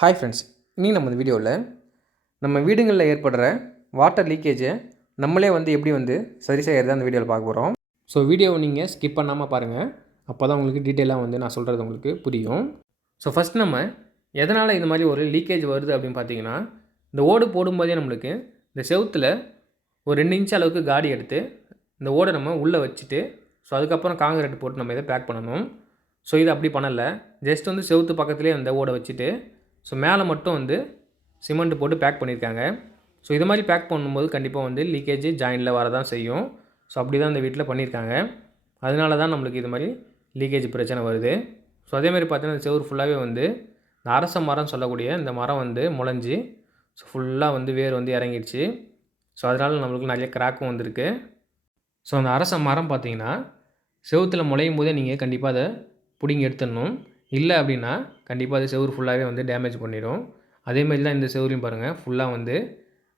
Hi friends, இன்றைக்கி நம்ம இந்த வீடியோவில் நம்ம வீடுகளில் ஏற்படுற வாட்டர் லீக்கேஜை நம்மளே எப்படி சரி செய்கிறது அந்த வீடியோவில் பார்க்க போகிறோம். ஸோ வீடியோவை நீங்கள் ஸ்கிப் பண்ணாமல் பாருங்கள். அப்போ தான் உங்களுக்கு டீட்டெயிலாக நான் சொல்கிறது உங்களுக்கு புரியும். ஸோ ஃபஸ்ட் நம்ம எதனால் இந்த மாதிரி ஒரு லீக்கேஜ் வருது அப்படின்னு பார்த்தீங்கன்னா, இந்த ஓடு போடும்போதே நம்மளுக்கு இந்த செவுத்தில் ஒரு 2 இன்ச் அளவுக்கு காடி எடுத்து இந்த ஓடை நம்ம உள்ளே வச்சுட்டு ஸோ அதுக்கப்புறம் காங்கிரீட் போட்டு நம்ம இதை பேக் பண்ணணும். ஸோ இது அப்படி பண்ணலை. ஜஸ்ட் செவுத்து பக்கத்துலேயே அந்த ஓடை வச்சுட்டு ஸோ மேலே மட்டும் சிமெண்ட் போட்டு பேக் பண்ணியிருக்காங்க. ஸோ இது மாதிரி பேக் பண்ணும்போது கண்டிப்பாக லீக்கேஜ் ஜாயினில் வரதான் செய்யும். ஸோ அப்படி தான் இந்த வீட்டில் பண்ணியிருக்காங்க. அதனால தான் நம்மளுக்கு இது மாதிரி லீக்கேஜ் பிரச்சனை வருது. ஸோ அதேமாதிரி பார்த்தீங்கன்னா இந்த செவுரு ஃபுல்லாகவே இந்த அரச மரம் சொல்லக்கூடிய இந்த மரம் முளைஞ்சி ஸோ ஃபுல்லாக வேர் இறங்கிடுச்சு. ஸோ அதனால் நம்மளுக்கு நிறைய கிராக்கும் வந்திருக்கு. ஸோ அந்த அரச மரம் பார்த்திங்கன்னா செவுத்தில் முளையும் போதே நீங்கள் கண்டிப்பாக அதை பிடிங்கி எடுத்துடணும். இல்லை அப்படின்னா கண்டிப்பாக அது செவுரு ஃபுல்லாகவே டேமேஜ் பண்ணிடும். அதேமாதிரி தான் இந்த செவுரையும் பாருங்கள், ஃபுல்லாக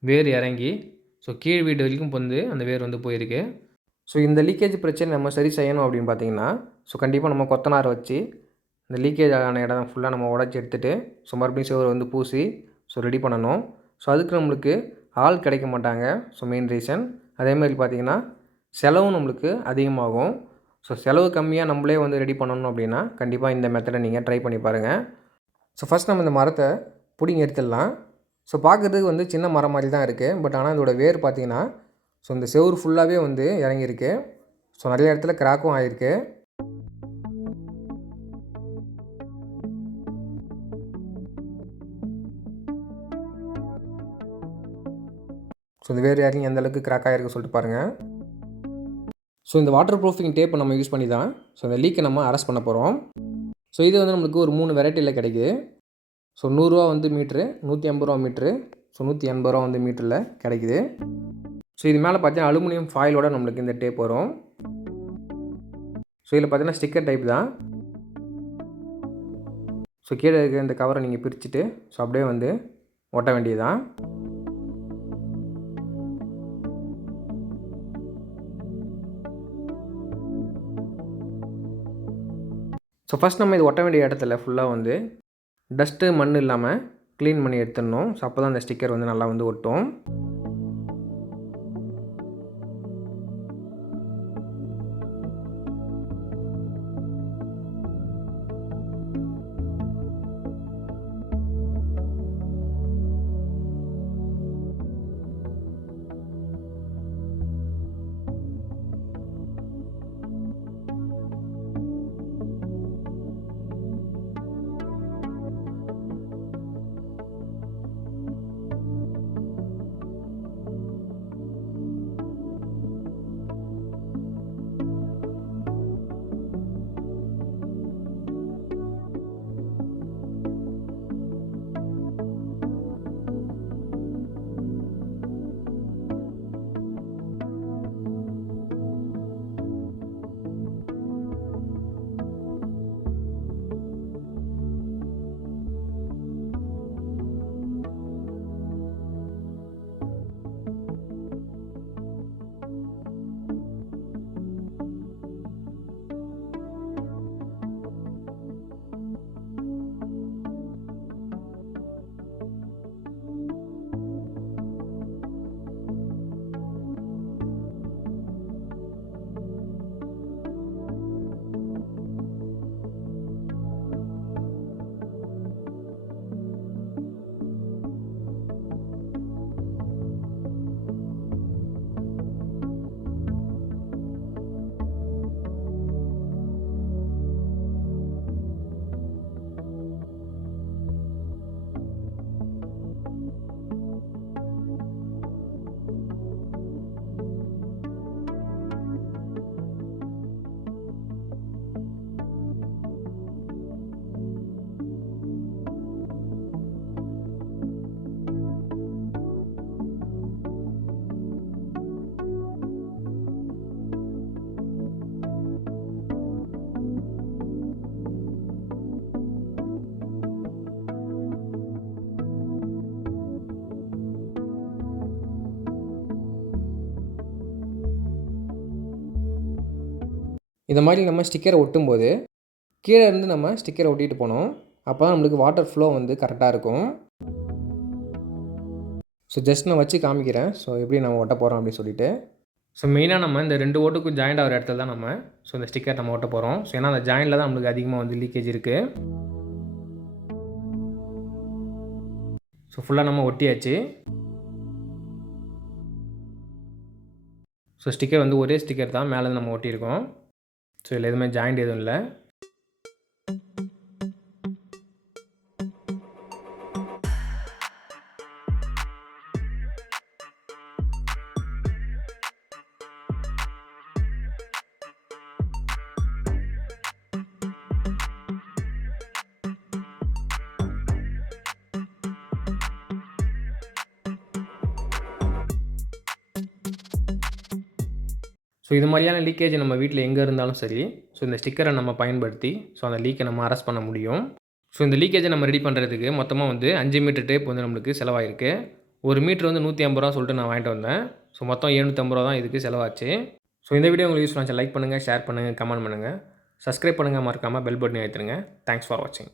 வேர் இறங்கி ஸோ கீழ் வீடு வரைக்கும் அந்த வேர் போயிருக்கு. ஸோ இந்த லீக்கேஜ் பிரச்சனை நம்ம சரி செய்யணும் அப்படின்னு பார்த்தீங்கன்னா, ஸோ கண்டிப்பாக நம்ம கொத்தனாரை வச்சு இந்த லீக்கேஜ் ஆன இடம் ஃபுல்லாக நம்ம உடச்சி எடுத்துகிட்டு ஸோ மறுபடியும் செவுரை பூசி ஸோ ரெடி பண்ணணும். ஸோ அதுக்கு நம்மளுக்கு ஆள் கிடைக்க மாட்டாங்க. So main reason. அதேமாதிரி பார்த்திங்கன்னா செலவும் நம்மளுக்கு அதிகமாகும். ஸோ செலவு கம்மியாக நம்மளே ரெடி பண்ணணும் அப்படின்னா கண்டிப்பாக இந்த மெத்தடை நீங்கள் ட்ரை பண்ணி பாருங்கள். ஸோ ஃபஸ்ட் நம்ம இந்த மரத்தை பிடிங்கி எடுத்துடலாம். ஸோ பார்க்குறதுக்கு சின்ன மரம் மாதிரி தான் இருக்குது. பட் ஆனால் இதோட வேர் பார்த்திங்கன்னா ஸோ இந்த செவுரு ஃபுல்லாகவே இறங்கியிருக்கு. ஸோ நிறைய இடத்துல கிராக்கும் ஆகிருக்கு. ஸோ இந்த வேர் இறங்கி எந்தளவுக்கு கிராக் ஆகிருக்கு சொல்லிட்டு பாருங்கள். ஸோ இந்த வாட்டர் ப்ரூஃபிங் டேப்பை நம்ம யூஸ் பண்ணி தான் ஸோ இந்த லீக்கை நம்ம அரெஸ்ட் பண்ண போகிறோம். ஸோ இது நம்மளுக்கு ஒரு 3 வெரைட்டியில் கிடைக்குது. ஸோ 100 ரூபா மீட்ரு, 150 ரூபா மீட்ரு, ஸோ 180 ரூபா மீட்டரில் கிடைக்குது. ஸோ இது மேலே பார்த்தீங்கன்னா அலுமினியம் ஃபாயிலோட நம்மளுக்கு இந்த டேப் வரும். ஸோ இதில் பார்த்தீங்கன்னா ஸ்டிக்கர் டைப் தான். ஸோ கீழே இருக்கிற இந்த கவரை நீங்கள் பிரிச்சுட்டு ஸோ அப்படியே ஒட்ட வேண்டியது தான். ஸோ ஃபஸ்ட் நம்ம இது ஒட்ட வேண்டிய இடத்துல ஃபுல்லாக டஸ்ட்டு மண் இல்லாமல் க்ளீன் பண்ணி எடுத்துடணும். ஸோ அப்போ தான் அந்த ஸ்டிக்கர் நல்லா ஒட்டும். இந்த மாதிரி நம்ம ஸ்டிக்கரை ஒட்டும்போது கீழே இருந்து நம்ம ஸ்டிக்கரை ஒட்டிட்டு போனோம். அப்போ தான் நம்மளுக்கு வாட்டர் ஃப்ளோ வந்து கரெக்டாக இருக்கும். ஸோ ஜஸ்ட் நான் வச்சு காமிக்கிறேன். ஸோ எப்படி நம்ம ஒட்ட போகிறோம் அப்படின்னு சொல்லிட்டு. ஸோ மெயினாக நம்ம இந்த 2 ஓட்டுக்கும் ஜாயிண்ட் ஆகிற இடத்துல தான் நம்ம இந்த ஸ்டிக்கர் நம்ம ஒட்ட போகிறோம். ஸோ ஏன்னா அந்த ஜாயிண்டில் தான் நம்மளுக்கு அதிகமாக வந்து லீக்கேஜ் இருக்குது. ஸோ ஃபுல்லாக நம்ம ஒட்டியாச்சு. ஸோ ஸ்டிக்கர் வந்து ஒரே ஸ்டிக்கர் தான் மேலே நம்ம ஒட்டியிருக்கோம். ஸோ இதில் எதுவுமே ஜாயிண்ட் எதுவும் இல்லை. ஸோ இது மாதிரியான லீக்கேஜ் நம்ம வீட்டில் எங்கே இருந்தாலும் சரி, ஸோ இந்த ஸ்டிக்கரை நம்ம பயன்படுத்தி அந்த லீக்கை நம்ம அரெஸ்ட் பண்ண முடியும். ஸோ இந்த லீக்கேஜை நம்ம ரெடி பண்ணுறதுக்கு மொத்தமாக வந்து 5 மீட்டர் டேப் வந்து நம்மளுக்கு செலவாயிருக்கு. ஒரு மீட்டர் வந்து 150 ரூபா சொல்லிட்டு நான் வாங்கிட்டு வந்தேன். ஸோ மொத்தம் 750 ரூபா தான் இதுக்கு செலவாச்சு. ஸோ இந்த வீடியோ உங்களுக்கு யூஸ்ஃபுல்லாக இருந்துச்சு லைக் பண்ணுங்கள், ஷேர் பண்ணுங்கள், கமெண்ட் பண்ணுங்கள், சப்ஸ்கிரைப் பண்ணுங்கள், மறக்காமல் பெல் பட்டன் அழுத்துங்க. தேங்க்ஸ் ஃபார் வாட்சிங்.